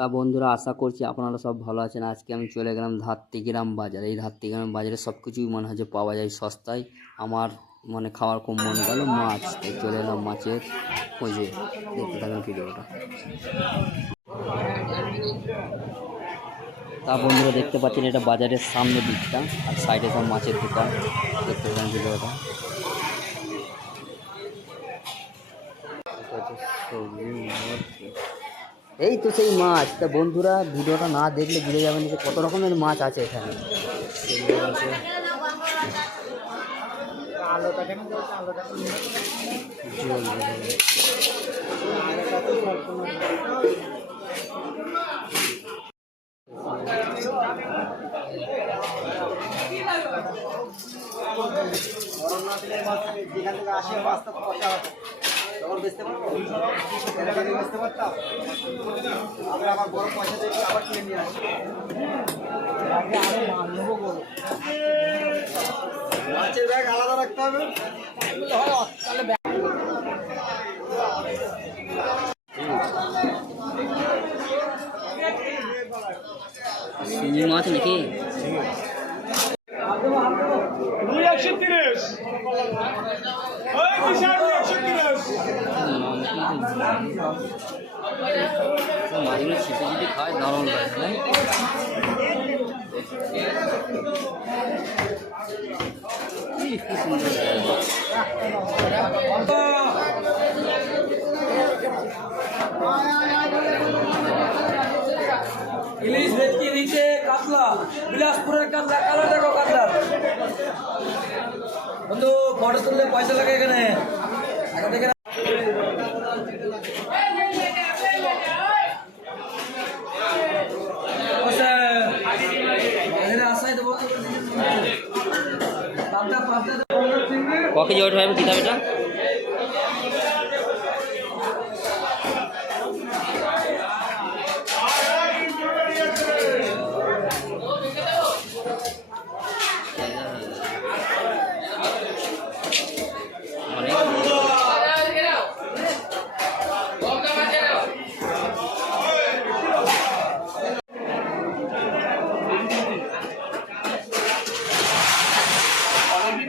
তা বন্ধুরা আশা করছি আপনারা সব ভালো আছেন। আজকে আমি চলে গেলাম ধাত্তিগ্রাম বাজার। এই ধাত্তিগ্রাম বাজারে সব কিছুই মনে হয় যে পাওয়া যায় সস্তায়। আমার মানে খাওয়ার খুব মন গেল মাছ। তাই চলে এলাম মাছের খোঁজে দেখতে থাকেন ভিডিওটা। তা বন্ধুরা দেখতে পাচ্ছেন এটা বাজারের সামনের দিকটা। আর সাইডে সব মাছের দোকান। দেখতে পাচ্ছেন ভিডিওটা। সবজি। এই তো সেই মাছ তা বন্ধুরা, ভিডিওটা না দেখলে বুঝে যাবেন যে কত রকমের মাছ আছে এখানে। তখন বেচতে পারব? বেচতে পারতাম, আমরা আবার বড় পয়সা দিয়ে আবার কিনে নিয়ে আসি। মাছের ব্যাগ আলাদা রাখতে হবে। তাহলে শিঙি মাছ নাকি? দুই একশো তিরিশ। মাছগুলো ছিপে যদি খায় দারুণ লাগে। ইলিশ ভেটকি নিচে কাতলা বিলাসপুরের কাতলা, কালো দেখো কাতলা বন্ধু ফটো তুললে পয়সা লাগে এখানে ক কেজি ওয়েট হবে কিতাব এটা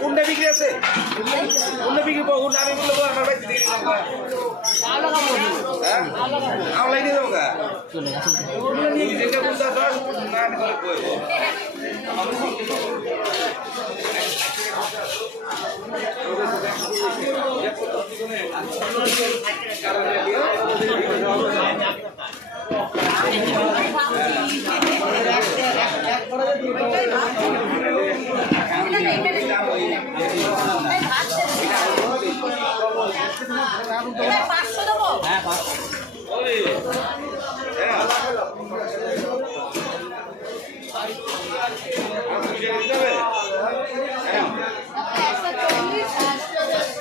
কোনটা বিক্রি আছে? কোনটা বিক্রি কোনটা আমি বলব? আমার বাড়িতে দিয়ে হ্যাঁ? আওলাই দিয়ে দেবো গা চলে গেছে। তুই যেটা কোনটা দশ না করে কইবো পাঁচশো দেবো হ্যাঁ পাঁচ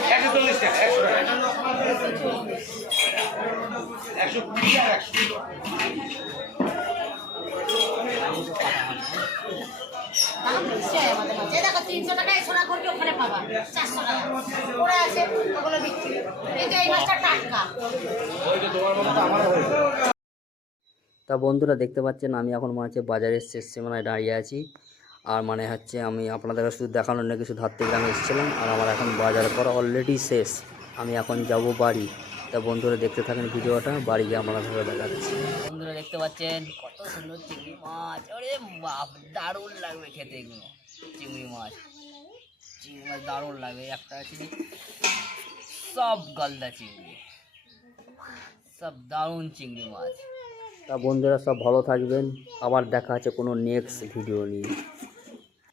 একশো চল্লিশ টাকা একশো একশো কুড়ি টাকা একশো দাম বেশি আমাদের করবে পাবা চারশো টাকা। ওরা আছে ওগুলো বিক্রি। কিন্তু এই মাছটা টাটকা। তা বন্ধুরা দেখতে পাচ্ছেন আমি এখন মনে হচ্ছে বাজারের শেষ সীমানায় দাঁড়িয়ে আছি। আর মানে হচ্ছে আমি আপনাদেরকে শুধু দেখানোর নাকি শুধু হাত থেকে আমি এসেছিলাম আর আমার এখন বাজার করা অলরেডি শেষ। আমি এখন যাব বাড়ি। তা বন্ধুরা দেখতে থাকেন ভিডিওটা বাড়ি গিয়ে আমরা আপনাদের দেখাচ্ছি। বন্ধুরা দেখতে পাচ্ছেন কত সুন্দর চিংড়ি মাছ। আরে বাপ দারুণ লাগবে খেতে এগুলো চিংড়ি মাছ। চিংড়ি মাছ দারুণ লাগবে একটা আছে সব গলদা চিংড়ি। সব দারুণ চিংড়ি মাছ। তা বন্ধুরা সব ভালো থাকবেন। আবার দেখা আছে কোনো নেক্সট ভিডিও নিয়ে।